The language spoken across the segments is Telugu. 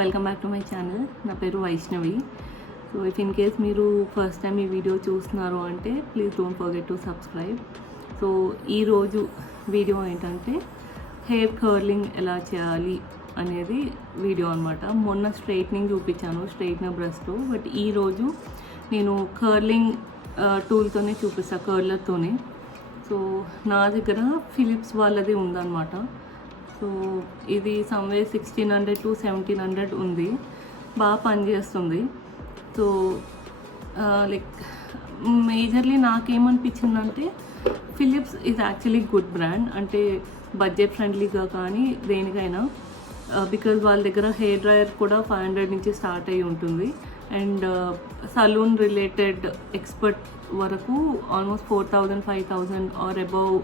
Welcome back to my channel. నా పేరు Vaishnavi. So if in case మీరు ఫస్ట్ టైం ఈ వీడియో చూస్తున్నారు అంటే please don't forget to subscribe. So ఈరోజు వీడియో ఏంటంటే హెయిర్ కర్లింగ్ ఎలా చేయాలి అనేది వీడియో అనమాట. మొన్న స్ట్రైట్నింగ్ చూపించాను స్ట్రైట్నర్ బ్రష్తో, బట్ ఈరోజు నేను కర్లింగ్ టూల్తోనే చూపిస్తాను, కర్లర్తోనే. సో నా దగ్గర ఫిలిప్స్ వాళ్ళది ఉందన్నమాట. సో ఇది సమ్వేర్ 1600 to 1700 ఉంది, బాగా పనిచేస్తుంది. సో లైక్ మేజర్లీ నాకేమనిపించిందంటే Philips is actually good brand, అంటే బడ్జెట్ ఫ్రెండ్లీగా కానీ దేనికైనా, బికాజ్ వాళ్ళ దగ్గర హెయిర్ డ్రయర్ కూడా 500 నుంచి స్టార్ట్ అయ్యి ఉంటుంది. అండ్ సలూన్ రిలేటెడ్ ఎక్స్పర్ట్ వరకు ఆల్మోస్ట్ 4000, 5000 ఆర్ అబౌవ్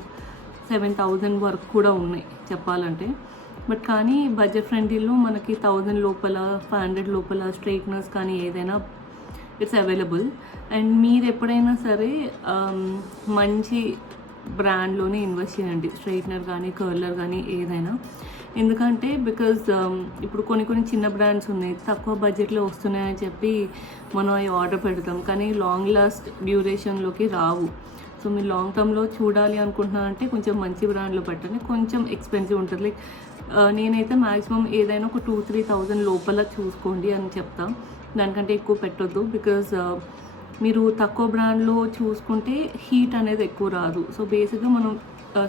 7000 వరకు కూడా ఉన్నాయి చెప్పాలంటే. బట్ కానీ బడ్జెట్ ఫ్రెండ్లీలో మనకి 1000 లోపల 500 లోపల స్ట్రైట్నర్స్ కానీ ఏదైనా ఇట్స్ అవైలబుల్. అండ్ మీరు ఎప్పుడైనా సరే మంచి బ్రాండ్లోనే ఇన్వెస్ట్ చేయండి, స్ట్రైట్నర్ కానీ కర్లర్ కానీ ఏదైనా. ఎందుకంటే బికాజ్ ఇప్పుడు కొన్ని చిన్న బ్రాండ్స్ ఉన్నాయి, తక్కువ బడ్జెట్లో వస్తున్నాయని చెప్పి మనం అవి ఆర్డర్ పెడతాం, కానీ లాంగ్ లాస్ట్ డ్యూరేషన్లోకి రావు. సో మీరు లాంగ్ టర్మ్లో చూడాలి అనుకుంటున్నారంటే కొంచెం మంచి బ్రాండ్లో పెట్టండి, కొంచెం ఎక్స్పెన్సివ్ ఉంటుంది. లైక్ నేనైతే మ్యాక్సిమం ఏదైనా ఒక 2-3,000 లోపల చూసుకోండి అని చెప్తాను, దానికంటే ఎక్కువ పెట్టొద్దు. బికాజ్ మీరు తక్కువ బ్రాండ్లో చూసుకుంటే హీట్ అనేది ఎక్కువ రాదు. సో బేసిక్గా మనం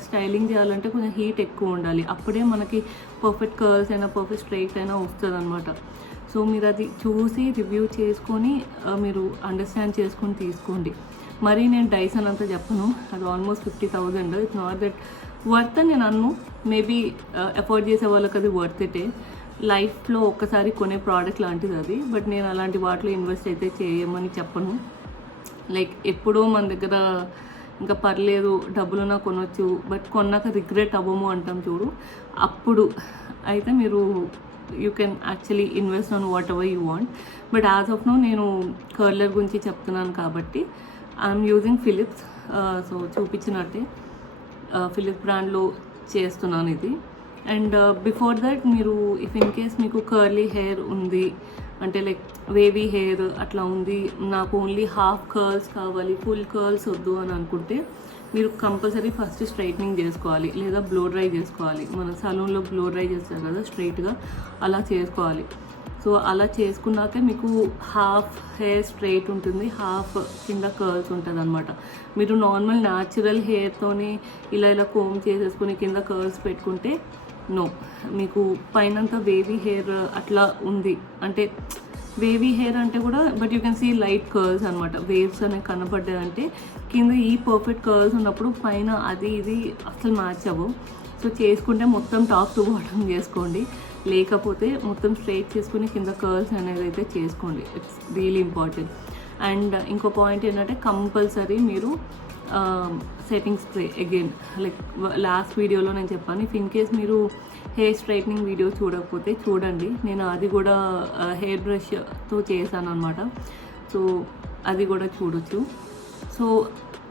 స్టైలింగ్ చేయాలంటే కొంచెం హీట్ ఎక్కువ ఉండాలి, అప్పుడే మనకి పర్ఫెక్ట్ కర్ల్స్ అయినా పర్ఫెక్ట్ స్ట్రైట్ అయినా వస్తుంది అనమాట. సో మీరు అది చూసి రివ్యూ చేసుకొని మీరు అండర్స్టాండ్ చేసుకొని తీసుకోండి. మరి నేను డైసన్ అంతా చెప్పను, అది almost 50,000. It's not that worth అని నేను అన్ను, మేబీ ఎఫోర్డ్ చేసే వాళ్ళకి అది వర్త్ ఇటే, లైఫ్లో ఒక్కసారి కొనే ప్రోడక్ట్ లాంటిది అది. బట్ నేను అలాంటి వాటిలో ఇన్వెస్ట్ అయితే చేయమని చెప్పను. లైక్ ఎప్పుడో మన దగ్గర ఇంకా పర్లేదు డబ్బులున్నా కొనవచ్చు, బట్ కొన్నాక రిగ్రెట్ అవ్వము అంటాం చూడు, అప్పుడు అయితే మీరు you can actually invest on whatever you want. But as of no నేను కర్లర్ గురించి చెప్తున్నాను కాబట్టి ఐఎమ్ యూజింగ్ ఫిలిప్స్. సో చూపించినట్టే ఫిలిప్స్ బ్రాండ్లో చేస్తున్నాను ఇది. అండ్ బిఫోర్ దట్ మీరు ఇఫ్ ఇన్ కేస్ మీకు కర్లీ హెయిర్ ఉంది అంటే లైక్ వేవీ హెయిర్ అట్లా ఉంది, నాకు ఓన్లీ హాఫ్ కర్ల్స్ కావాలి, ఫుల్ కర్ల్స్ వద్దు అని అనుకుంటే మీరు కంపల్సరీ ఫస్ట్ స్ట్రైట్నింగ్ చేసుకోవాలి, లేదా బ్లో డ్రై చేసుకోవాలి. మన సలూన్లో బ్లో డ్రై చేస్తారు కదా స్ట్రైట్గా, అలా చేసుకోవాలి. సో అలా చేసుకున్నాకే మీకు హాఫ్ హెయిర్ స్ట్రైట్ ఉంటుంది, హాఫ్ కింద కర్ల్స్ ఉంటుంది అనమాట. మీరు నార్మల్ న్యాచురల్ హెయిర్తోనే ఇలా కోమ్ చేసేసుకుని కింద కర్ల్స్ పెట్టుకుంటే నో, మీకు పైనంతా వేవీ హెయిర్ అట్లా ఉంది అంటే వేవీ హెయిర్ అంటే కూడా, but you can see light curls అనమాట, వేవ్స్ అనేవి కనపడ్డాయి అంటే కింద ఈ పర్ఫెక్ట్ కర్ల్స్ ఉన్నప్పుడు పైన అది ఇది అసలు మ్యాచ్ అవ్వవు. సో చేసుకుంటే మొత్తం టాప్ టు బాటమ్ చేసుకోండి, లేకపోతే మొత్తం స్ట్రైట్ చేసుకుని కింద కర్ల్స్ అనేది అయితే చేసుకోండి. It's really important. అండ్ ఇంకో పాయింట్ ఏంటంటే కంపల్సరీ మీరు setting spray again, like last వీడియోలో నేను చెప్పాను, ఇఫ్ ఇన్ కేస్ మీరు హెయిర్ స్ట్రైట్నింగ్ వీడియో చూడకపోతే చూడండి, నేను అది కూడా హెయిర్ బ్రష్తో చేశాను అనమాట. సో అది కూడా చూడొచ్చు. సో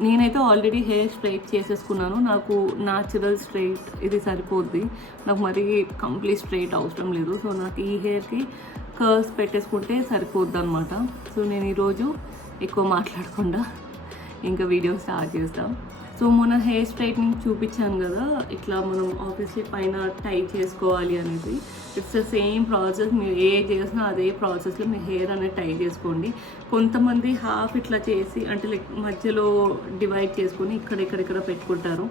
నేనైతే ఆల్రెడీ హెయిర్ స్ట్రైట్ చేసేసుకున్నాను, నాకు న్యాచురల్ స్ట్రైట్ ఇది సరిపోద్ది, నాకు మరీ కంప్లీట్ స్ట్రైట్ అవసరం లేదు. సో నాకు ఈ హెయిర్కి కర్ల్స్ పెట్టేసుకుంటే సరిపోద్ది అనమాట. సో నేను ఈరోజు ఎక్కువ మాట్లాడకుండా ఇంకా వీడియో స్టార్ట్ చేస్తాం. సో మొన్న హెయిర్ స్ట్రైట్నింగ్ చూపించాను కదా, ఇట్లా మనం ఆబ్వియస్లీ పైన టై చేసుకోవాలి అనేది. ఇట్స్ ద సేమ్ ప్రాసెస్, మీరు ఏ చేసినా అదే ప్రాసెస్లో మీ హెయిర్ అనేది టై చేసుకోండి. కొంతమంది హాఫ్ ఇట్లా చేసి అంటే లైక్ మధ్యలో డివైడ్ చేసుకొని ఇక్కడ పెట్టుకుంటారు,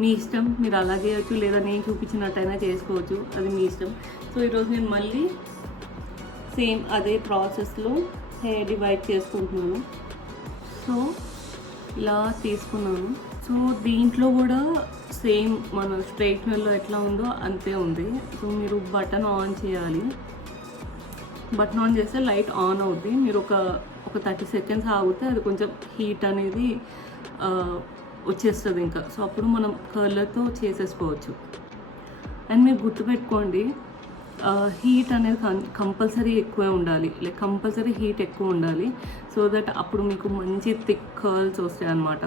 మీ ఇష్టం, మీరు అలా చేయొచ్చు, లేదా నేను చూపించినట్టయినా చేసుకోవచ్చు, అది మీ ఇష్టం. సో ఈరోజు నేను మళ్ళీ సేమ్ అదే ప్రాసెస్లో హెయిర్ డివైడ్ చేసుకుంటున్నాను. సో ఇలా తీసుకున్నాను. సో దీంట్లో కూడా సేమ్ మన స్ట్రైట్నర్లో ఎట్లా ఉందో అంతే ఉంది. సో మీరు బటన్ ఆన్ చేయాలి, బటన్ ఆన్ చేస్తే లైట్ ఆన్ అవుద్ది. మీరు ఒక 30 seconds ఆగితే అది కొంచెం హీట్ అనేది వచ్చేస్తుంది ఇంకా. సో అప్పుడు మనం కర్లర్తో చేసేసుకోవచ్చు. అండ్ మీరు గుర్తుపెట్టుకోండి, హీట్ అనేది కంపల్సరీ ఎక్కువే ఉండాలి, లైక్ కంపల్సరీ హీట్ ఎక్కువ ఉండాలి. సో దట్ అప్పుడు మీకు మంచి థిక్ కర్ల్స్ వస్తాయి అన్నమాట.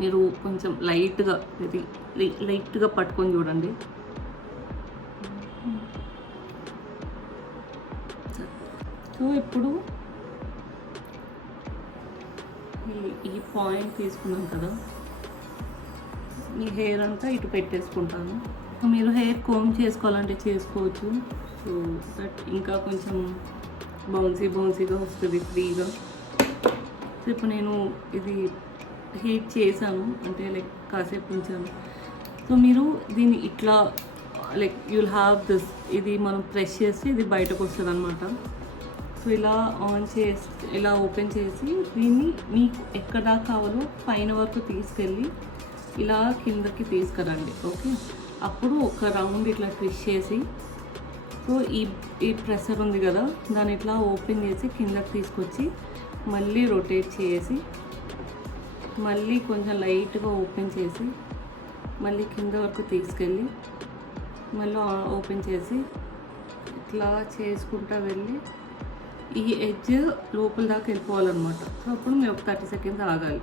మీరు కొంచెం లైట్గా పట్టుకొని చూడండి. సో ఇప్పుడు ఈ పాయింట్ తీసుకున్నాం కదా, మీ హెయిర్ అంతా ఇటు పెట్టేసుకుంటాను. మీరు హెయిర్ కోమ్ చేసుకోవాలంటే చేసుకోవచ్చు. సో దట్ ఇంకా కొంచెం బౌన్సీగా వస్తుంది ఫ్రీగా. సో ఇప్పుడు నేను ఇది హీట్ చేశాను, అంటే లైక్ కాసేపు ఉంచాను. సో మీరు దీన్ని ఇట్లా లైక్ యుల్ హ్యావ్ దిస్, ఇది మనం ప్రెస్ చేస్తే ఇది బయటకు వస్తుంది అనమాట. సో ఇలా ఆన్ చేసి ఇలా ఓపెన్ చేసి దీన్ని మీకు ఎక్కడ దాకా కావాలో పైన వరకు తీసుకెళ్ళి ఇలా కిందకి తీసుకురండి. ఓకే, అప్పుడు ఒక రౌండ్ ఇట్లా ట్విస్ట్ చేసి, సో ఈ ప్రెషర్ ఉంది కదా, దాన్ని ఇట్లా ఓపెన్ చేసి కిందకి తీసుకొచ్చి మళ్ళీ రొటేట్ చేసి మళ్ళీ కొంచెం లైట్గా ఓపెన్ చేసి మళ్ళీ కింద వరకు తీసుకెళ్ళి మళ్ళీ ఓపెన్ చేసి ఇట్లా చేసుకుంటా వెళ్ళి ఈ ఎడ్జ్ లోపల దాకా వెళ్ళిపోవాలన్నమాట. సో అప్పుడు మేము ఒక 30 సెకండ్స్ ఆగాలి.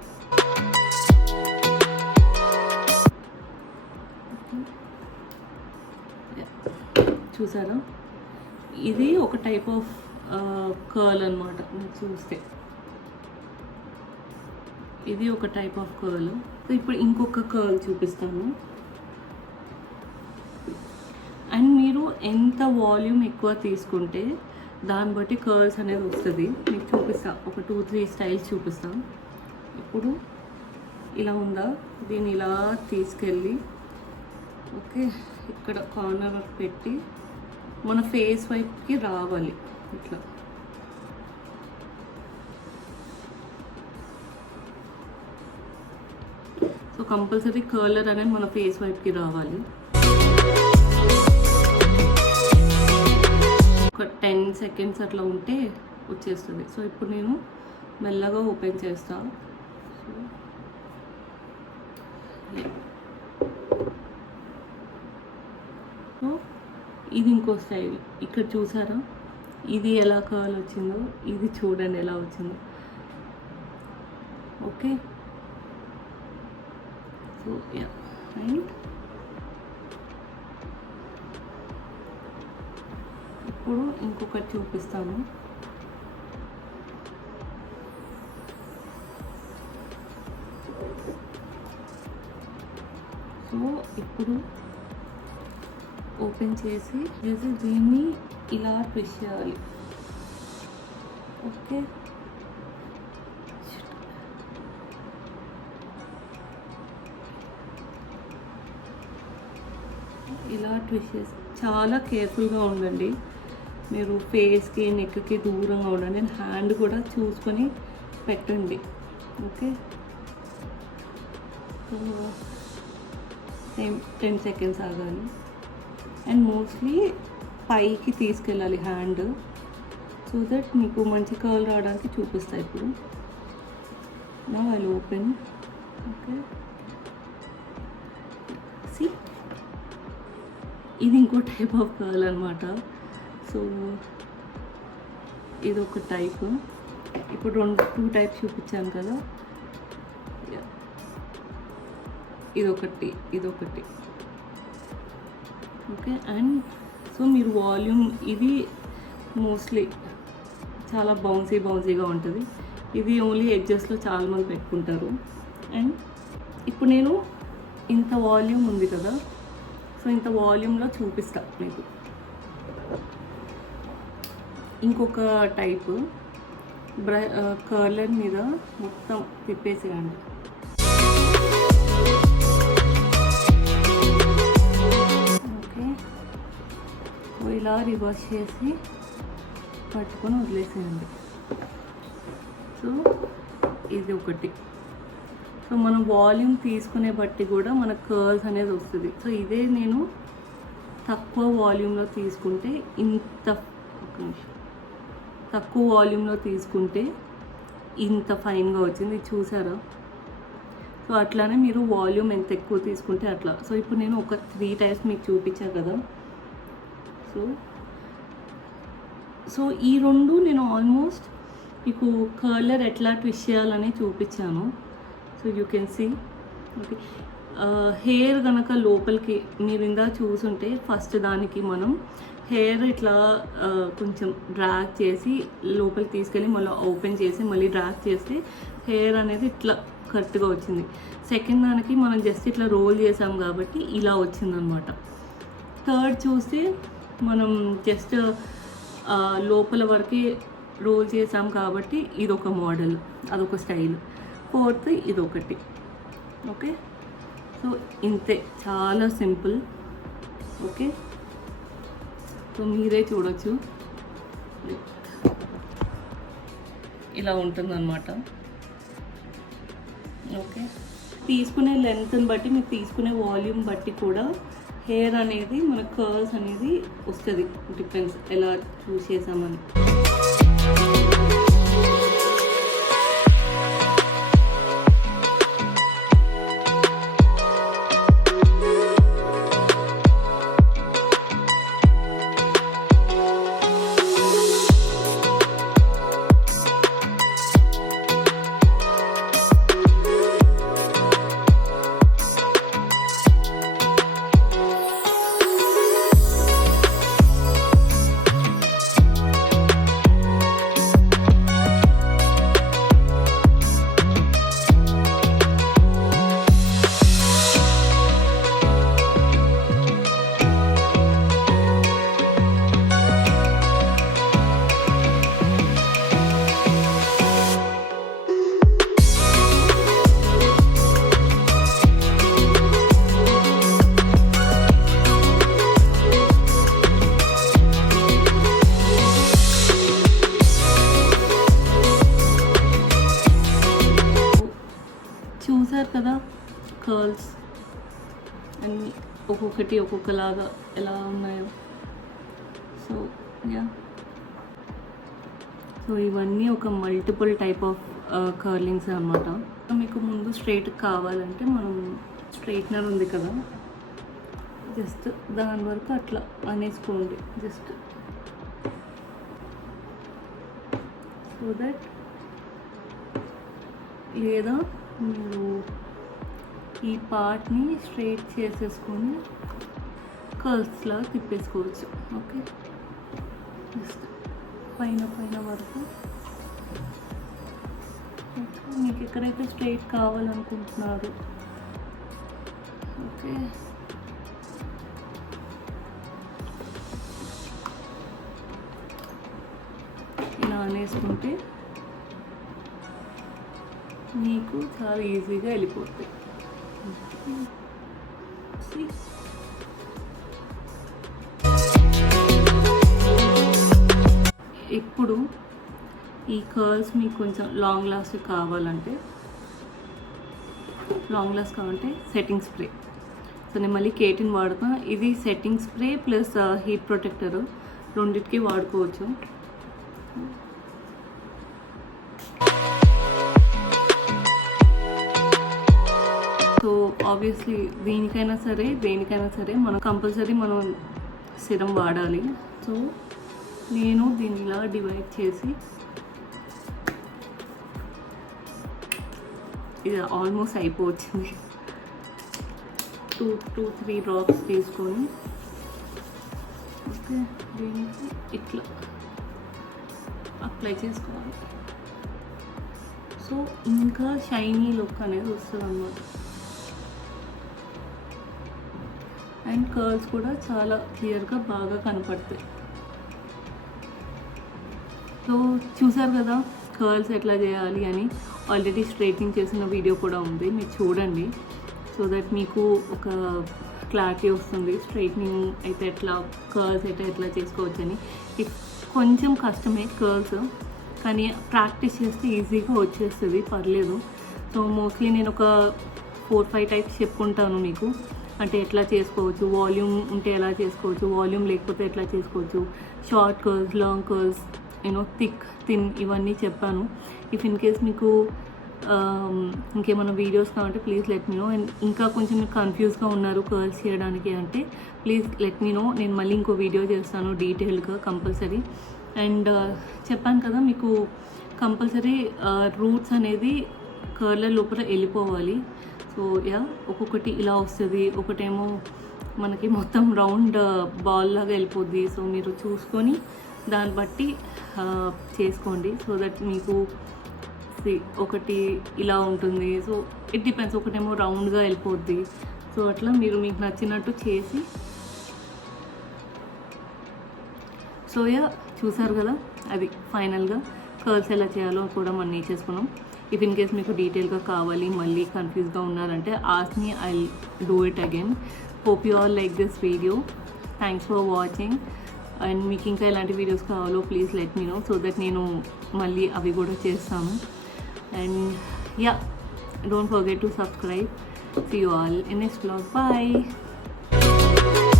చూసారా, ఇది ఒక టైప్ ఆఫ్ కర్ల్ అనమాట. మీరు చూస్తే ఇది ఒక టైప్ ఆఫ్ కర్ల్. సో ఇప్పుడు ఇంకొక కర్ల్ చూపిస్తాను. అండ్ మీరు ఎంత వాల్యూమ్ ఎక్కువ తీసుకుంటే దాన్ని బట్టి కర్ల్స్ అనేది వస్తుంది. మీకు చూపిస్తా, ఒక 2-3 స్టైల్స్ చూపిస్తాను. ఇప్పుడు ఇలా ఉందా, దీన్ని ఇలా తీసుకెళ్ళి ఓకే ఇక్కడ కార్నర్ వరకు పెట్టి మన ఫేస్ వైపుకి రావాలి ఇట్లా. సో కంపల్సరీ కర్లర్ అనేది మన ఫేస్ వైపుకి రావాలి. ఒక 10 సెకండ్స్ అట్లా ఉంటే వచ్చేస్తుంది. సో ఇప్పుడు నేను మెల్లగా ఓపెన్ చేస్తాను. సో ఇది ఇంకో స్టైల్. ఇక్కడ చూసారా, ఇది ఎలా కర్ల్ వచ్చిందో, ఇది చూడండి ఎలా వచ్చిందో. Okay, so yeah, right. ఇప్పుడు ఇంకొకటి చూపిస్తాను. సో ఇప్పుడు ఓపెన్ చేసి దీన్ని ఇలా ట్విస్ట్ చేయాలి. ఓకే, ఇలా ట్విస్ట్ చేసి చాలా కేర్ఫుల్గా ఉండండి. మీరు ఫేస్కి నెక్కి దూరంగా ఉండండి. నేను హ్యాండ్ కూడా చూసుకొని పెట్టండి. ఓకే, 10 సెకండ్స్ ఆగాలి. అండ్ మోస్ట్లీ పైకి తీసుకెళ్ళాలి హ్యాండ్, సో దట్ మీకు మంచి కర్ల్ రావడానికి చూపిస్తాయి. ఇప్పుడు నా ఐ ఓపెన్. ఓకే, సి ఇది ఇంకో టైప్ ఆఫ్ కర్ల్ అనమాట. సో ఇది ఒక టైప్. ఇప్పుడు 2 టైప్స్ చూపించాను కదా, ఇదొకటి. ఓకే, అండ్ సో మీరు వాల్యూమ్, ఇది మోస్ట్లీ చాలా బౌన్సీగా ఉంటుంది. ఇది ఓన్లీ ఎడ్జెస్లో చాలామంది పెట్టుకుంటారు. అండ్ ఇప్పుడు నేను ఇంత వాల్యూమ్ ఉంది కదా, సో ఇంత వాల్యూమ్లో చూపిస్తా మీకు. ఇంకొక టైపు కర్లర్ మీద మొత్తం తిప్పేసేయండి. ఓకే, ఇలా రివర్స్ చేసి పట్టుకొని వదిలేసేయండి. సో ఇది ఒకటి. సో మనం వాల్యూమ్ తీసుకునే బట్టి కూడా మన కర్ల్స్ అనేది వస్తుంది. సో ఇదే నేను తక్కువ వాల్యూమ్లో తీసుకుంటే తక్కువ వాల్యూమ్లో తీసుకుంటే ఇంత ఫైన్గా వచ్చింది, చూసారా. సో అట్లానే మీరు వాల్యూమ్ ఎంత ఎక్కువ తీసుకుంటే అట్లా. సో ఇప్పుడు నేను ఒక 3 టైప్స్ మీకు చూపించా కదా. సో ఈ 2 నేను ఆల్మోస్ట్ మీకు కర్లర్ ఎట్లా ట్విస్ట్ చేయాలని చూపించాను. So you can see. Okay, hair కనుక లోపలికి మీరు ఇందా చూసుంటే ఫస్ట్ దానికి మనం హెయిర్ ఇట్లా కొంచెం డ్రాగ్ చేసి లోపలికి తీసుకెళ్ళి మళ్ళీ ఓపెన్ చేసి మళ్ళీ డ్రాగ్ చేస్తే హెయిర్ అనేది ఇట్లా కరెక్ట్గా వచ్చింది. సెకండ్ దానికి మనం జస్ట్ ఇట్లా రోల్ చేసాం కాబట్టి ఇలా వచ్చిందనమాట. థర్డ్ చూస్తే మనం జస్ట్ లోపల వరకు రోల్ చేసాం కాబట్టి ఇదొక మోడల్, అదొక స్టైల్. ఫోర్త్ ఇదొకటి. ఓకే, సో ఇంతే, చాలా సింపుల్. ఓకే, సో మీరే చూడొచ్చు, ఇలా ఉంటుందన్నమాట. ఓకే, తీసుకునే లెంత్ని బట్టి, మీరు తీసుకునే వాల్యూమ్ బట్టి కూడా హెయిర్ అనేది మన కర్వ్స్ అనేది వస్తుంది. డిపెండ్స్ ఎలా చూస్ చేసామని. చూసారు కదా కర్ల్స్ అన్నీ ఒక్కొక్కటి ఒక్కొక్కలాగా ఎలా ఉన్నాయో. సో యా, సో ఇవన్నీ ఒక మల్టిపుల్ టైప్ ఆఫ్ కర్లింగ్స్ అన్నమాట. మీకు ముందు స్ట్రైట్ కావాలంటే మనం స్ట్రైట్నర్ ఉంది కదా, జస్ట్ దాని వరకు అట్లా అనేసుకోండి, జస్ట్ సో దట్. లేదా మీరు ఈ పార్ట్ని స్ట్రైట్ చేసేసుకొని కర్ల్స్లా తిప్పేసుకోవచ్చు. ఓకే, జస్ట్ పైన వరకు. మీకు ఎక్కడైతే స్ట్రైట్ కావాలనుకుంటున్నారు, ఓకే, ఇలా అనేసుకుంటే మీకు చాలా ఈజీగా వెళ్ళిపోతాయి. ఇప్పుడు ఈ కర్ల్స్ మీకు కొంచెం లాంగ్ లాస్ట్ కావాలంటే సెట్టింగ్ స్ప్రే. సో నేను మళ్ళీ కేటిన్ వాడుతాను. ఇది setting spray plus heat protector రెండింటికి వాడుకోవచ్చు. సో ఆబ్వియస్లీ దేనికైనా సరే మనం కంపల్సరీ మనం సిరం వాడాలి. సో నేను దీన్ని ఇలా డివైడ్ చేసి, ఇది ఆల్మోస్ట్ అయిపోవచ్చింది, 2-3 డ్రాప్స్ తీసుకొని ఓకే దీనికి ఇట్లా అప్లై చేసుకోవాలి. సో ఇంకా షైనీ లుక్ అనేది వస్తుంది అన్నమాట. అండ్ కర్ల్స్ కూడా చాలా క్లియర్గా బాగా కనపడతాయి. సో చూసారు కదా కర్ల్స్ ఎట్లా చేయాలి అని. ఆల్రెడీ స్ట్రైట్నింగ్ చేసిన వీడియో కూడా ఉంది, మీరు చూడండి. సో దట్ మీకు ఒక క్లారిటీ వస్తుంది స్ట్రైట్నింగ్ అయితే ఎట్లా, కర్ల్స్ అయితే ఎట్లా చేసుకోవచ్చు అని. కొంచెం కష్టమే కర్ల్స్, కానీ ప్రాక్టీస్ చేస్తే ఈజీగా వచ్చేస్తుంది, పర్లేదు. సో మోస్ట్లీ నేను ఒక 4-5 టైప్స్ చెప్పుకుంటాను మీకు. అంటే ఎట్లా చేసుకోవచ్చు, వాల్యూమ్ ఉంటే ఎలా చేసుకోవచ్చు, వాల్యూమ్ లేకపోతే ఎట్లా చేసుకోవచ్చు, short curls, long curls, thick, thin, ఇవన్నీ చెప్పాను. ఇఫ్ ఇన్ కేస్ మీకు ఇంకేమైనా వీడియోస్ కావాలంటే please let me know. And ఇంకా కొంచెం మీరు కన్ఫ్యూజ్గా ఉన్నారు కర్ల్స్ చేయడానికి అంటే ప్లీజ్ లెట్ మీ నో. నేను మళ్ళీ ఇంకో వీడియో చేస్తాను డీటెయిల్గా కంపల్సరీ. అండ్ చెప్పాను కదా మీకు కంపల్సరీ రూట్స్ అనేది కర్లర్ లోపల వెళ్ళిపోవాలి. సో యా, ఒక్కొక్కటి ఇలా వస్తుంది, ఒకటేమో మనకి మొత్తం రౌండ్ బాల్ లాగా వెళ్ళిపోద్ది. సో మీరు చూసుకొని దాన్ని బట్టి చేసుకోండి. సో దట్ మీకు ఒకటి ఇలా ఉంటుంది. సో ఇట్ డిపెండ్స్, ఒకటేమో రౌండ్గా వెళ్ళిపోద్ది. సో అట్లా మీరు మీకు నచ్చినట్టు చేసి, సో చూసారు కదా, అది ఫైనల్గా కర్ల్స్ ఎలా చేయాలో కూడా మనం నేర్చేసుకున్నాం. ఇఫ్ ఇన్ కేస్ మీకు డీటెయిల్గా కావాలి, మళ్ళీ కన్ఫ్యూజ్గా ఉన్నారంటే ask me, I do it again. Hope you all like this video. Thanks for watching. And మీకు ఇంకా ఎలాంటి వీడియోస్ కావాలో please let me know, so that నేను మళ్ళీ అవి కూడా చేస్తాను. And yeah, don't forget to subscribe. See you all in next vlog. Bye.